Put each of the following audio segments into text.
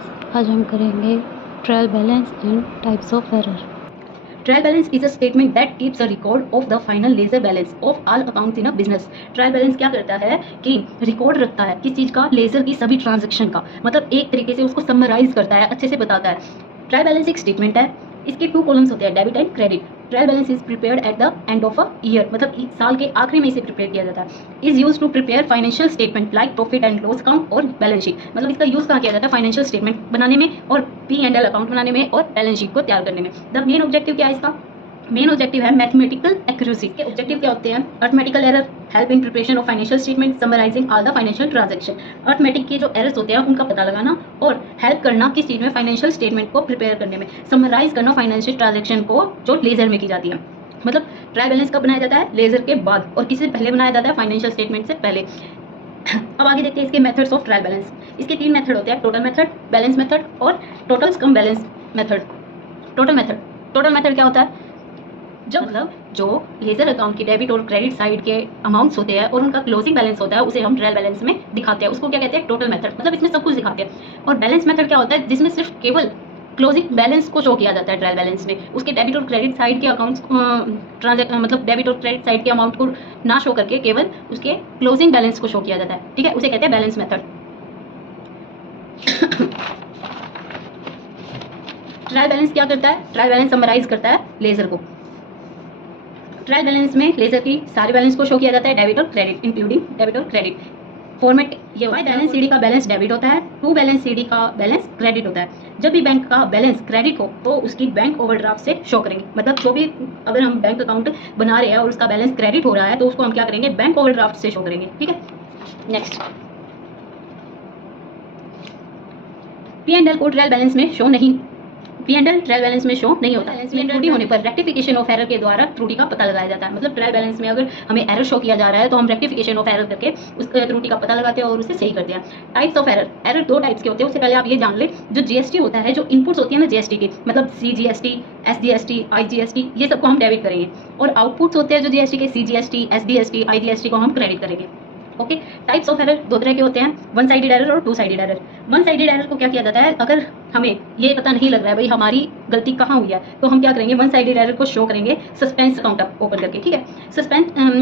Guys, आज हम करेंगे trial balance and types of error. Trial balance is a statement that keeps a record of the final ledger balance of all accounts in a business. Trial balance क्या करता है कि record रखता है किस चीज़ का, लेजर की सभी ट्रांजैक्शन का, मतलब एक तरीके से उसको समराइज करता है, अच्छे से बताता है। ट्रायल बैलेंस एक स्टेटमेंट है, इसके 2 कॉलम्स होते हैं, debit and credit. Trial balance is prepared at the end of a year, मतलब साल के आखिरी में इसे प्रिपेयर किया जाता है। Is use to prepare financial statement like profit and loss account और बैलेंस शीट, मतलब इसका यूज कहाँ किया जाता है, फाइनेंशियल स्टेटमेंट बनाने में और P&L अकाउंट बनाने में और बैलेंस शीट को तैयार करने में। द मेन ऑब्जेक्टिव क्या है इसका? मेन ऑब्जेक्टिव है मैथमेटिकल एक्यूरेसी के ऑब्जेक्टिव क्या होते हैं? Arithmetical error, help in preparation of financial statement, summarising all the financial transaction. Arithmetic के जो एरर्स होते हैं उनका पता लगाना और हेल्प करना किस चीज़ में, फाइनेंशियल स्टेटमेंट को प्रिपेयर करने में, समराइज करना फाइनेंशियल ट्रांजैक्शन को जो लेजर में की जाती है। मतलब ट्रायल बैलेंस कब बनाया जाता है? लेजर के बाद, और किससे पहले बनाया जाता है? फाइनेंशियल स्टेटमेंट से पहले। अब आगे देखते हैं इसके मेथड्स ऑफ ट्रायल बैलेंस। इसके 3 मेथड होते हैं, टोटल मेथड, बैलेंस मेथड और टोटल कम बैलेंस मेथड। टोटल मेथड क्या होता है? जब मतलब जो लेजर अकाउंट की डेबिट और क्रेडिट साइड के अमाउंट्स होते हैं और उनका क्लोजिंग बैलेंस होता है, उसे हम ट्रायल बैलेंस में दिखाते हैं, उसको क्या कहते हैं? Total method. मतलब इसमें सब कुछ दिखाते हैं। और बैलेंस मेथड क्या होता है? जिसमें सिर्फ केवल क्लोजिंग बैलेंस को शो किया जाता है ट्रायल बैलेंस में, उसके डेबिट और क्रेडिट साइड के अकाउंट्स मतलब डेबिट और क्रेडिट साइड के अमाउंट को ना शो करके केवल उसके क्लोजिंग बैलेंस को शो किया जाता है। ठीक है, उसे कहते हैं बैलेंस मेथड। ट्रायल बैलेंस क्या करता है? ट्रायल बैलेंस समराइज करता है लेजर को। ट्रायल बैलेंस में लेजर की सारे बैलेंस को शो किया जाता है, डेबिट और क्रेडिट, इंक्लूडिंग डेबिट और क्रेडिट। फॉर्मेट ये होता है, बैलेंस सीडी का बैलेंस डेबिट होता है, टू बैलेंस सीडी का बैलेंस क्रेडिट होता है। जब भी बैंक का बैलेंस क्रेडिट हो तो उसकी बैंक ओवरड्राफ्ट से शो करेंगे, मतलब जो भी अगर हम बैंक अकाउंट बना रहे हैं और उसका बैलेंस क्रेडिट हो रहा है तो उसको हम क्या करेंगे? बैंक ओवरड्राफ्ट से शो करेंगे। ठीक है, नेक्स्ट। P&L को ट्रायल बैलेंस में शो नहीं, P&L ट्रायल बैलेंस में शो नहीं होता। बैलेंस में त्रुटि होने पर रेक्टिफिकेशन ऑफ एरर के द्वारा त्रुटि का पता लगाया जाता है। मतलब ट्रायल बैलेंस में अगर हमें एरर शो किया जा रहा है तो हम रेक्टिफिकेशन ऑफ एरर करके उस त्रुटि का पता लगाते हैं और उसे सही करते हैं। Types of error, error 2 types के होते हैं। उससे पहले आप ये जान ले, जो GST होता है, जो इनपुट्स होती है ना GST की, मतलब CGST, SGST, IGST, ये सबको हम डेबिट करेंगे, और आउटपुट्स होते हैं जो GST के, CGST, SDST, IGST को हम क्रेडिट करेंगे। ओके, टाइप्स ऑफ एरर 2 तरह के होते हैं, वन साइडेड एरर और two sided error. One sided error को क्या किया जाता है? अगर हमें ये पता नहीं लग रहा है भाई हमारी गलती कहाँ हुई है, तो हम क्या करेंगे? वन साइडेड एरर को शो करेंगे सस्पेंस अकाउंट ओपन करके। ठीक है,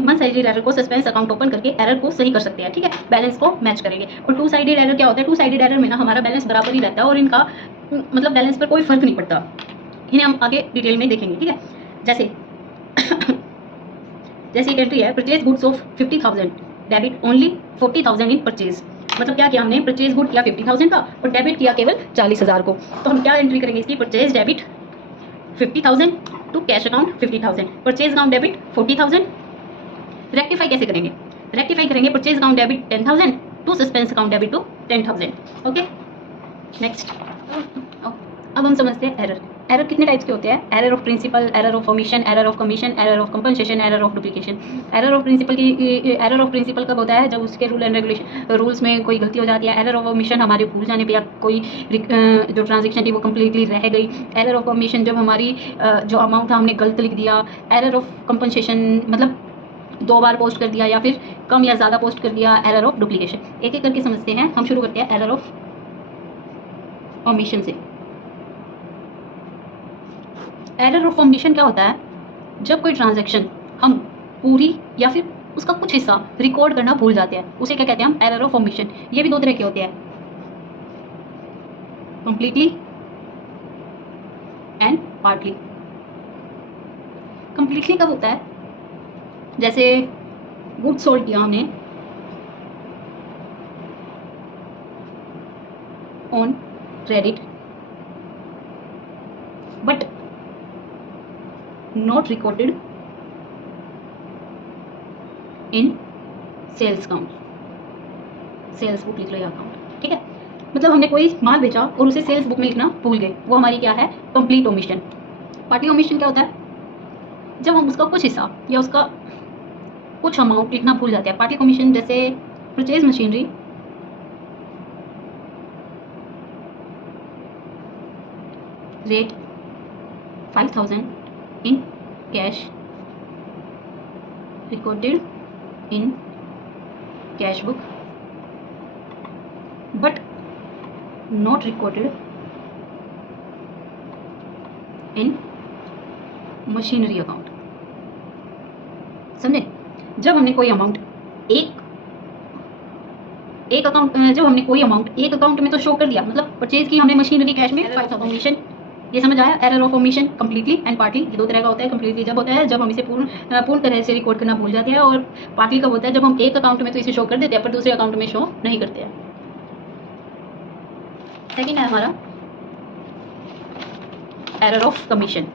वन साइडेड एरर को सस्पेंस अकाउंट ओपन करके एरर को सही कर सकते हैं। ठीक है, बैलेंस को मैच करेंगे। और टू साइडेड एरर क्या होता है? टू साइडेड एरर में ना हमारा बैलेंस बराबर ही रहता है और इनका मतलब बैलेंस पर कोई फर्क नहीं पड़ता। इन्हें हम आगे डिटेल में देखेंगे। ठीक है, जैसे जैसे एक एंट्री है, purchase goods of 50,000, debit only 40,000 in purchase. मतलब क्या किया हमने? परचेज गुड किया 50,000 का और डेबिट किया केवल 40,000 को। तो हम क्या एंट्री करेंगे इसकी? Purchase debit 50,000 to cash account 50,000, purchase account debit 40,000। Rectify कैसे करेंगे? रेक्टिफाई करेंगे purchase account debit 10,000 to suspense account debit to 10,000। Okay, next. अब हम समझते हैं एरर। एरर कितने टाइप्स के होते हैं? Error of principle, error of omission, error of commission, error of compensation, error of duplication. Error of principle कब होता है? जब उसके रूल एंड रेगुलेशन, रूल्स में कोई गलती हो जाती है। एरर ऑफ ओमिशन हमारे भूल जाने पे या कोई जो ट्रांजेक्शन थी वो कम्प्लीटली रह गई। एरर ऑफ कमीशन जब हमारी जो अमाउंट था हमने गलत लिख दिया। एरर ऑफ कंपनसेशन मतलब 2 बार पोस्ट कर दिया या फिर कम या ज़्यादा पोस्ट कर दिया। Error of duplication. एक एक करके समझते हैं। हम शुरू करते हैं एरर ऑफ ओमिशन से। एरर ऑफ ओमिशन क्या होता है? जब कोई ट्रांजैक्शन हम पूरी या फिर उसका कुछ हिस्सा रिकॉर्ड करना भूल जाते हैं, उसे क्या कहते हैं हम? Error of omission. ये भी 2 तरह के होते हैं, कंप्लीटली एंड पार्टली। कंप्लीटली कब होता है? जैसे गुड सोल्ड किया हमने on credit but not recorded in sales count, sales book लिख लो या अकाउंट। ठीक है, मतलब हमने कोई माल बेचा और उसे सेल्स बुक में लिखना भूल गए, वो हमारी क्या है? Complete omission. पार्टली ओमिशन क्या होता है? जब हम उसका कुछ हिस्सा या उसका कुछ अमाउंट लिखना भूल जाते हैं। पार्टली ओमिशन जैसे purchase machinery rate 5,000 in cash recorded in cash book but not recorded in machinery account. समझे? जब हमने कोई अमाउंट एक अकाउंट जब हमने कोई अमाउंट एक अकाउंट में तो शो कर दिया, मतलब परचेज की हमने मशीनरी कैश में, ओमिशन, ये समझ आया? Error of omission completely and partly, ये दो तरह का होता है। कंप्लीटली जब होता है जब हम इसे पूर्ण तरह से रिकॉर्ड करना भूल जाते हैं, और पार्टली कब होता है जब हम एक अकाउंट में तो इसे शो कर देते हैं पर दूसरे अकाउंट में शो नहीं करते हैं। सेकेंड है हमारा एरर ऑफ कमीशन।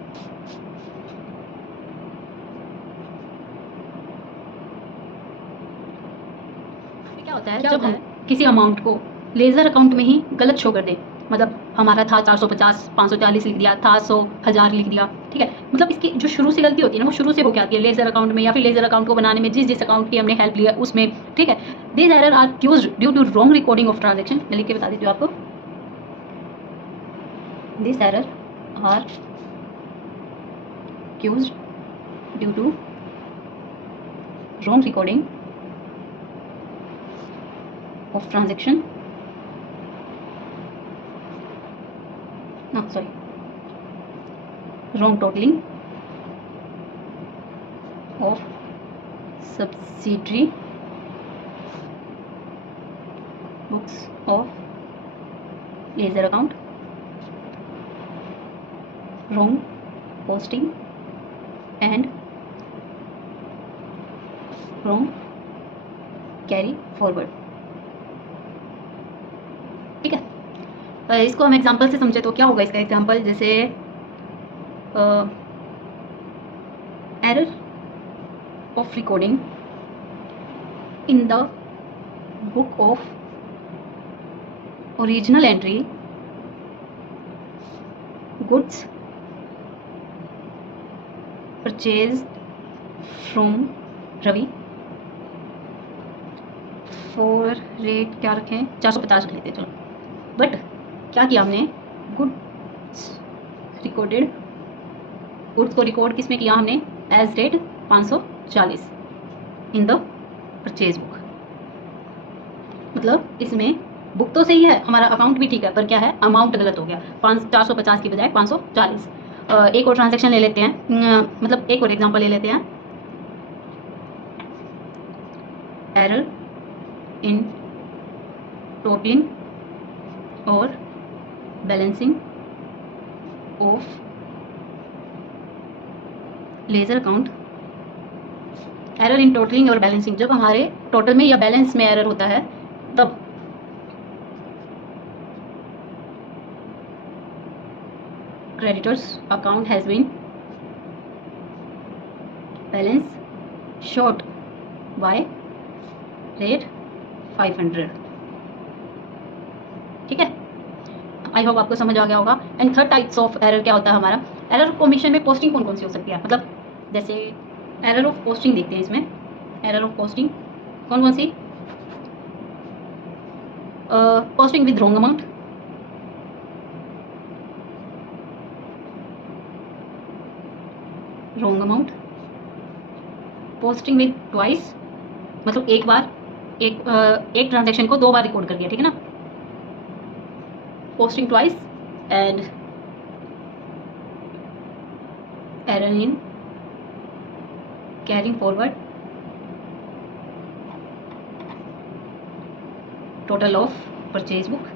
क्या होता है जब हम किसी अमाउंट को लेजर अकाउंट में ही गलत शो कर दे, मतलब हमारा था 450, 540 लिख दिया, था 100, 1000 लिख दिया, ठीक है। मतलब इसकी जो शुरू से गलती होती है ना, वो शुरू से होके आती है लेजर अकाउंट में, या फिर लेजर अकाउंट को बनाने में जिस अकाउंट की हमने हेल्प लिया उसमें, ठीक है। This error are caused due to wrong recording of transaction. मैं लिख के बता देती हूँ आपको। This error are caused due to wrong recording of transaction, no sorry, wrong totaling of subsidiary books of ledger account, wrong posting and wrong carry forward। ठीक है, इसको हम एग्जांपल से समझे तो क्या होगा इसका एग्जांपल, जैसे error of recording in the book of original entry goods purchase from Ravi for rate क्या रखें, 450 रख लेते हैं, चलो। बट क्या किया हमने, गुड्स रिकॉर्डेड, गुड्स को रिकॉर्ड किस में किया हमने, as rate 540 in the purchase book. मतलब इसमें बुक तो सही है, हमारा अकाउंट भी ठीक है, पर क्या है, अमाउंट गलत हो गया, 450 की बजाय 540। एक और ट्रांजेक्शन ले लेते हैं, मतलब एक और एग्जांपल ले लेते हैं। एरर इन टोटलिंग और balancing of ledger account. Error in totalling और बैलेंसिंग, जब हमारे टोटल में या बैलेंस में एरर होता है तब creditors account has been balance short by rate 500। ठीक है, आई होप आपको समझ आ गया होगा। And third types of error क्या होता है हमारा, एरर ऑफ ओमिशन में पोस्टिंग कौन कौन सी हो सकती है, मतलब जैसे एरर ऑफ पोस्टिंग देखते हैं इसमें। एरर ऑफ पोस्टिंग कौन कौन सी, posting with wrong amount, posting with twice, मतलब एक बार एक ट्रांजैक्शन को दो बार रिकॉर्ड कर दिया, ठीक है ना, posting twice. And error in carrying forward total of purchase book,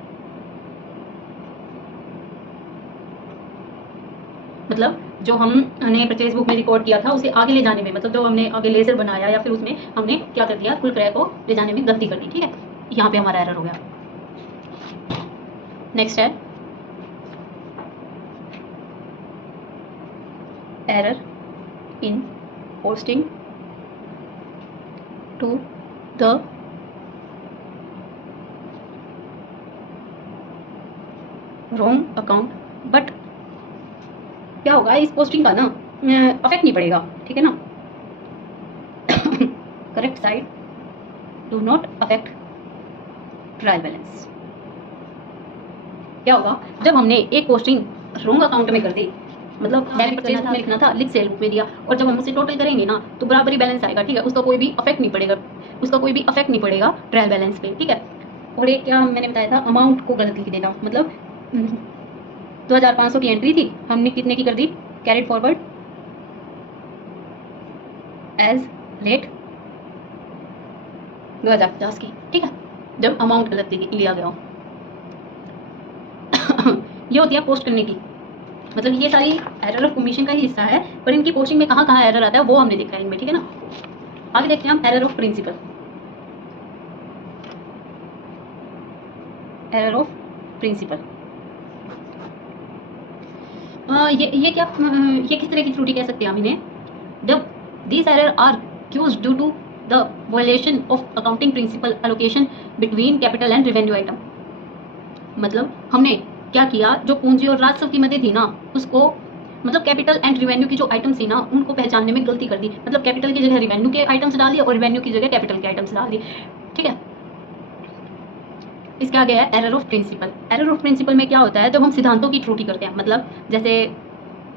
मतलब जो हमने परचेज बुक में रिकॉर्ड किया था उसे आगे ले जाने में, मतलब जो हमने आगे लेजर बनाया या फिर उसमें हमने क्या कर दिया, कुल क्रय को ले जाने में गलती कर दी, ठीक है, यहाँ पे हमारा एरर हो गया। नेक्स्ट है error in posting to the wrong account, but क्या होगा इस पोस्टिंग का ना अफेक्ट नहीं पड़ेगा, ठीक है ना, correct side do not affect trial balance. क्या होगा जब हमने एक पोस्टिंग रॉन्ग अकाउंट में कर दी, मतलब डेबिट परचेज में लिखना था, लिख सेल बुक में दिया, और जब हम उसे टोटल करेंगे ना तो बराबरी बैलेंस आएगा, ठीक है, उसका कोई भी अफेक्ट नहीं पड़ेगा ट्रायल बैलेंस पे, ठीक है। और एक क्या मैंने बताया था, अमाउंट को गलत लिख देना, मतलब 2500 की एंट्री थी, हमने कितने की कर दी, कैरिड फॉरवर्ड एज रेट 2050 की, ठीक है, जब अमाउंट गलत लिया गया हो। ये होती है पोस्ट करने की, मतलब ये सारी एरर ऑफ कमीशन का ही हिस्सा है, पर इनकी पोस्टिंग में कहाँ कहाँ एरर आता है वो हमने देखा है इनमें, ठीक है ना। आगे देखते हैं हम error of principle. Error of principle ये क्या, ये किस तरह की त्रुटि कह सकते हैं हम इन्हें, जब these error are caused due to the violation of accounting principle allocation between capital and revenue item। मतलब हमने क्या किया, जो पूंजी और राजस्व की मदद थी ना, उसको मतलब कैपिटल एंड रिवेन्यू की जो आइटम्स थी ना, उनको पहचानने में गलती कर दी, मतलब कैपिटल की जगह रिवेन्यू के आइटम्स डाल दिए और रिवेन्यू की जगह कैपिटल के आइटम्स डाल दिए, ठीक है। इसके आगे है error of principle. Error of principle में क्या होता है, जब हम सिद्धांतों की त्रुटि करते हैं, मतलब जैसे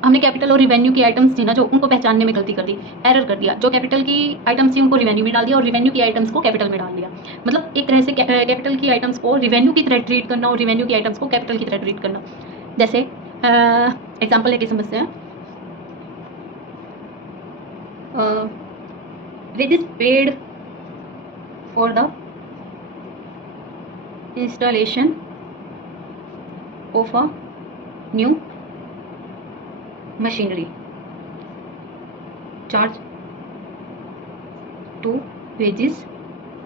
हमने कैपिटल और रिवेन्यू की आइटम्स थी ना, जो उनको पहचानने में गलती कर दी, एरर कर दिया, जो कैपिटल की आइटम्स थी उनको रिवेन्यू में डाल दिया और रिवेन्यू की आइटम्स को कैपिटल में डाल दिया, मतलब एक तरह से कैपिटल की आइटम्स को रिवेन्यू की तरह ट्रीट करना और रिवेन्यू की आइटम्स को कैपिटल की तरह ट्रीट करना। जैसे एग्जाम्पल लेके समझते हैं, wages paid for the installation of a new machinery charge to wages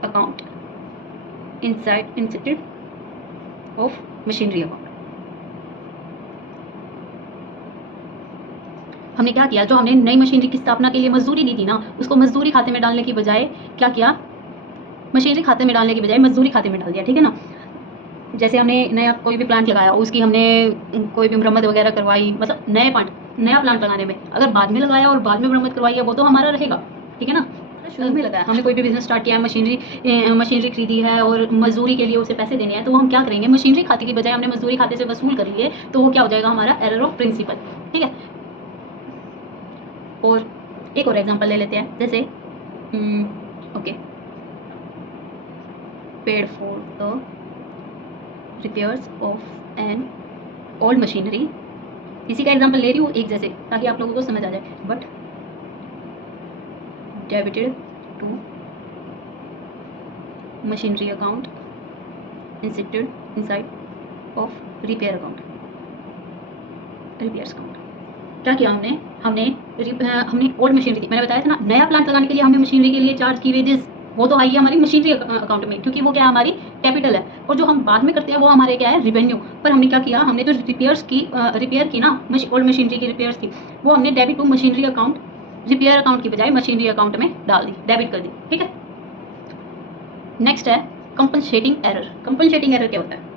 account instead of machinery account। हमने क्या किया, जो हमने नई मशीनरी की स्थापना के लिए मजदूरी दी थी ना, उसको मजदूरी खाते में डालने की बजाय क्या किया, मशीनरी खाते में डालने की बजाय मजदूरी खाते में डाल दिया, ठीक है ना। जैसे हमने नया कोई भी प्लांट लगाया, उसकी हमने कोई भी मरम्मत वगैरह करवाई, मतलब नया प्लांट लगाने में अगर बाद में लगाया और बाद में मरम्मत करवाई है, वो तो हमारा रहेगा, ठीक है ना। शुरू में लगाया, हमने कोई भी बिजनेस स्टार्ट किया है, मशीनरी खरीदी है और मजदूरी के लिए उसे पैसे देने हैं, तो हम क्या करेंगे, मशीनरी खाते की बजाय हमने मजदूरी खाते से वसूल करेंगे, तो वो क्या हो जाएगा, हमारा एरर ऑफ प्रिंसिपल, ठीक है। और एक और एग्जांपल ले लेते हैं, जैसे okay, paid for the repairs of an old machinery, इसी का एग्जांपल ले रही हूँ एक जैसे, ताकि आप लोगों को समझ आ जाए, but debited to machinery account inside of repair account, repairs account. क्या किया हमने ओल्ड मशीनरी थी, मैंने बताया था ना, नया प्लांट लगाने के लिए हमने मशीनरी के लिए चार्ज की वेजेस, वो तो आई है हमारी मशीनरी अकाउंट में, क्योंकि वो क्या है, हमारी कैपिटल है, और जो हम बाद में करते हैं वो हमारे क्या है, रिवेन्यू। पर हमने क्या किया, हमने जो रिपेयर की ना, ओल्ड मशीनरी की रिपेयर्स थी, वो हमने debit to machinery account, repair account की बजाय मशीनरी अकाउंट में डाल दी, डेबिट कर दी, ठीक है। नेक्स्ट है कंपनसेटिंग एरर। कंपनसेटिंग एरर क्या होता है,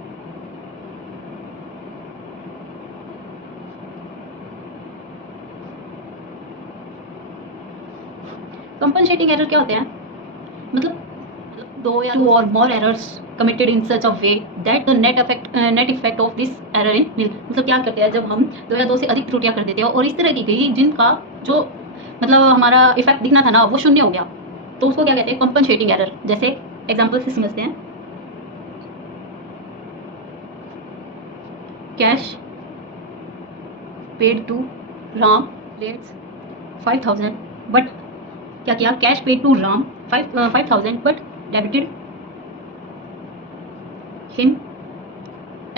कंपनसेटिंग एरर क्या होते हैं, मतलब दो या टू और more errors committed in such a way that the net effect of this error in nil. मतलब क्या करते हैं, जब हम दो या दो से अधिक त्रुटियां कर देते हैं और इस तरह की गई जिनका जो मतलब हमारा इफेक्ट दिखना था ना, वो शून्य हो गया, तो उसको क्या कहते हैं, कंपनसेटिंग एरर। जैसे एग्जांपल से समझते हैं, cash paid to Ram rates 5000, but क्या किया, cash paid to Ram 5000 but debited him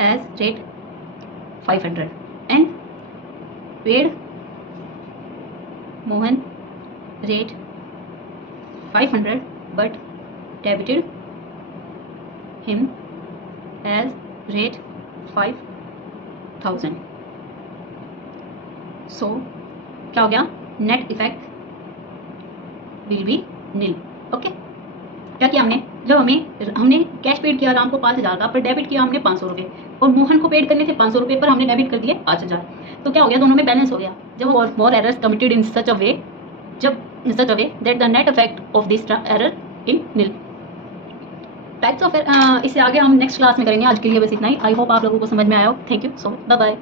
as rate 500 and paid Mohan rate 500 but debited him as rate 5000। So क्या हो गया, net effect will be nil. Okay, क्या किया हमने, जब हमने कैश पेड किया राम को 5000 का, पर डेबिट किया हमने 500 रुपये, और मोहन को पेड करने थे 500 रुपये, पर हमने डेबिट कर दिए 5000, तो क्या हो गया, दोनों में बैलेंस हो गया। जब more errors committed in such a way that the net effect of this error in nil. Types of इससे आगे हम नेक्स्ट क्लास में करेंगे, आज के लिए बस इतना ही। आई होप आप लोगों को समझ में आया हो। Thank you so much, bye bye.